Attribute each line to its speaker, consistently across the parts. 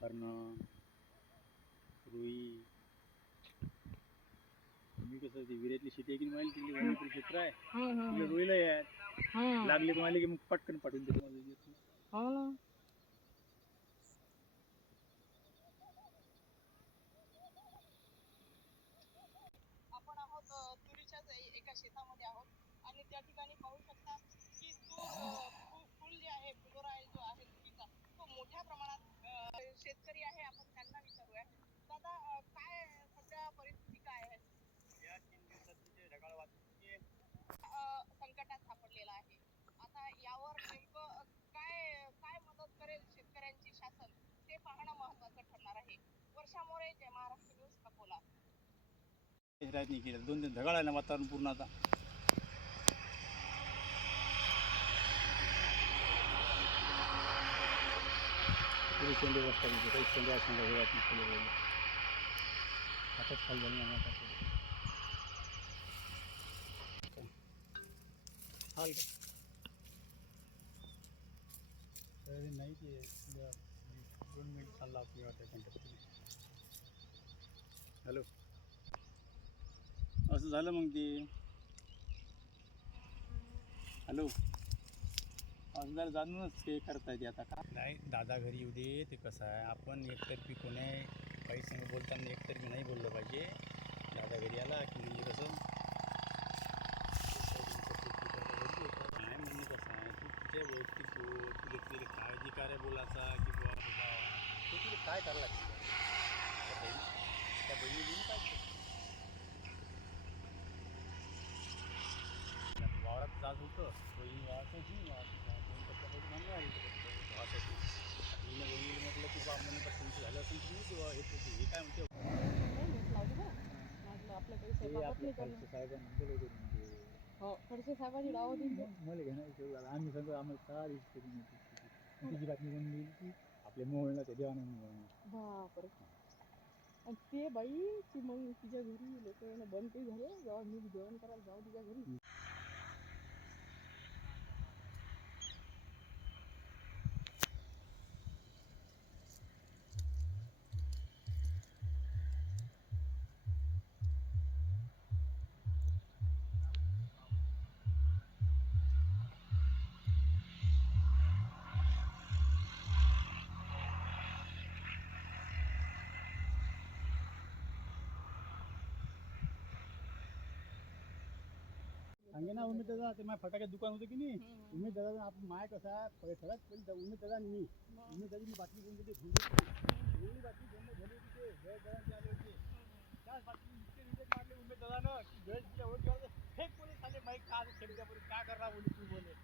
Speaker 1: करणं रुई तुम्ही कसं ती विहिरीतली शेती आहे की नाही तिकडे वनस्पती क्षेत्र आहे. तिकडे रुईला आहे. लागले तुम्हाला की मग पटकन पाठवून देतो देतो.
Speaker 2: हो ना.
Speaker 3: आपण आहोत अ, तुरीच्याच ए- एका शेतामध्ये आहोत. आणि त्या ठिकाणी पाहू शकता की अ, फु- फुल जे आहे फुलोरा जो आहे तुरीचा तो मोठ्या प्रमाणात शेतकरी आहे आपण त्यांना विचारूया. दादा काय सध्या परिस्थिती काय आहे?
Speaker 1: या तीन दिवसात ढगाळ
Speaker 3: अ, संकटात सापडलेला आहे. आता यावर नेमकं काय काय मदत करेल शेतकऱ्यांची शासन? ते पाहणं महत्वाचं ठरणार आहे. वर्षा मोरे जय महाराष्ट्र न्यूज अकोला.
Speaker 1: दोन दिवस ढगाळ आहे ना वातावरण पूर्ण आता. पुढे शेंडे बसतात इथे. काही शेंडे असं काही राहत नाही फुलं वगैरे. हातात खाली झाली ना आता पुढे. हाल का अरे नाही ते उद्या दोन मिनिट चालला आपली वाटतं कंटिन्यू हॅलो असं झालं मग ते हॅलो असं जाणूनच हे करता येते आता का? नाही दादा घरी येऊ दे ते कसं आहे आपण एकतर्फी कोणी काही संग बोलताना एकतर्फी नाही बोललं पाहिजे. दादा घरी आला की म्हणजे कसं? काय म्हणणं कसं आहे तू तुझ्या वैयक्तिक काळजी बोलायचा की बुवा तुझा ते काय करायला लागतं त्या बहिणी काय करतात? वावरात जात होतं बहिणी वावरात ही वावरात दोन टप्प्यामध्ये म्हणून आहे इकडे फक्त भावासाठी हिनं बहिणीला म्हटलं की बा म्हणे का तुमचं झालं असेल तुम्ही हे ते- हे काय म्हणते?
Speaker 2: आपलं काही
Speaker 1: ते
Speaker 2: स्वयंपाकच
Speaker 1: आपल्या
Speaker 2: नाही करणार
Speaker 1: खालच्या साहेबांनी दिलं होतं म्हणजे
Speaker 2: हो खडसे साहेबांची डाव होती
Speaker 1: मला घेणार आम्ही सगळं आम्हाला सारी करून येते तिची बातमी बनवून गेली की आपल्या मोहळला त्या देवानं मोहळला
Speaker 2: बापरे. आणि ते बाई ती मग तिच्या घरी लोक बंद काही झाले. जेव्हा मी जेवण करायला जाऊ तिच्या घरी.
Speaker 1: सांगे ना उमेद दादा ते माझ्या फटाक्यात दुकान होतं की नाही? उमेद दादा आपण माय कसा सगळ्यात पहिले उमेद दादा मी. उमेद दादा मी बातमी कोण देते एवढी बातमी जन्म झाली होती ते दादांचे आले होते त्याच बातमी इतके रिजेक्ट मारले उमेद दादानं की जय तिच्या ओळख फेक बोले सांगे माईक का खेळत्या बोले काय करणार बोले तू बोले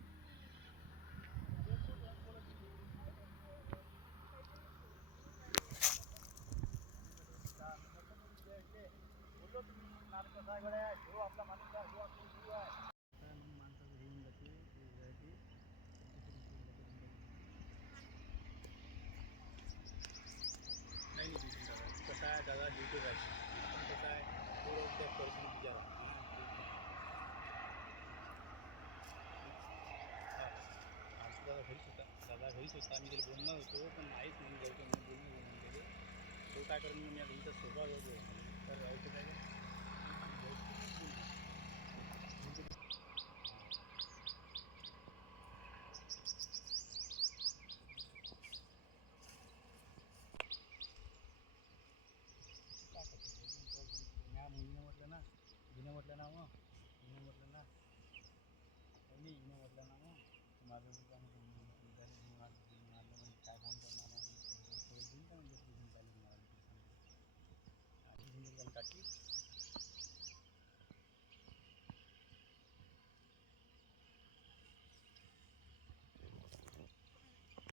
Speaker 1: बोललो तुम्ही नाटक कसा गड्या आपला माणूस आहे जो आपला गुरु आहे माणसाचं हे होऊन जाते ते जाते नाही नाही ड्युटी दादा कसं आहे दादा ड्युटी राहायची पण कसं आहे थोडं त्या परिस्थिती विचारा आमचा दादा घरीच होता. दादा घरीच होता. मी त्याला बोलणार होतो पण नाहीच म्हणून जाऊ म्हणून बोलणं म्हणून गेले तो काय करून मी आता इथं सोबा जाऊ तर राहू तर काय ह्या मुलीनं म्हटलं ना हिनं म्हटलं ना मग हिनं म्हटलं ना मी हिनं म्हटलं ना मग माझं मुलगा टाकी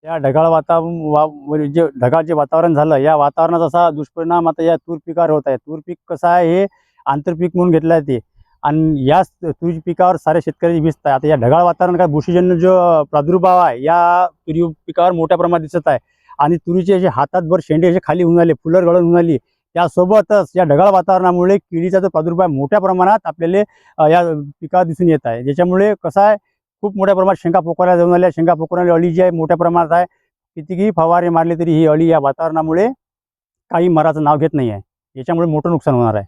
Speaker 1: या ढगाळ वातावरण वा म्हणजे जे ढगाळ जे वातावरण झालं या वातावरणाचा असा दुष्परिणाम आता या तूर पिकावर होत आहे. तूर पीक कसं आहे हे आंतरपीक म्हणून घेतलं आहे ते. आणि याच तुरी पिकावर साऱ्या शेतकऱ्यांची भिजत आहे. आता या ढगाळ वातावरण काय बुरशीजन्य जो प्रादुर्भाव आहे या तुरी पिकावर मोठ्या प्रमाणात दिसत आहे. आणि तुरीचे असे हातात भर शेंडे असे खाली होऊन आले फुलर गळून होऊन आली त्यासोबतच या ढगाळ वातावरणामुळे किडीचा जो प्रादुर्भाव मोठ्या प्रमाणात आपल्याला या पिकावर दिसून येत आहे. ज्याच्यामुळे कसं आहे खूप मोठ्या प्रमाणात शेंगा पोकायला जाऊन आल्या शेंगा पोकऱ्याला अळी जी आहे मोठ्या प्रमाणात आहे. कितीही फवारे मारले तरी ही अळी या वातावरणामुळे काही मराचं नाव घेत नाही आहे. याच्यामुळे मोठं नुकसान होणार आहे.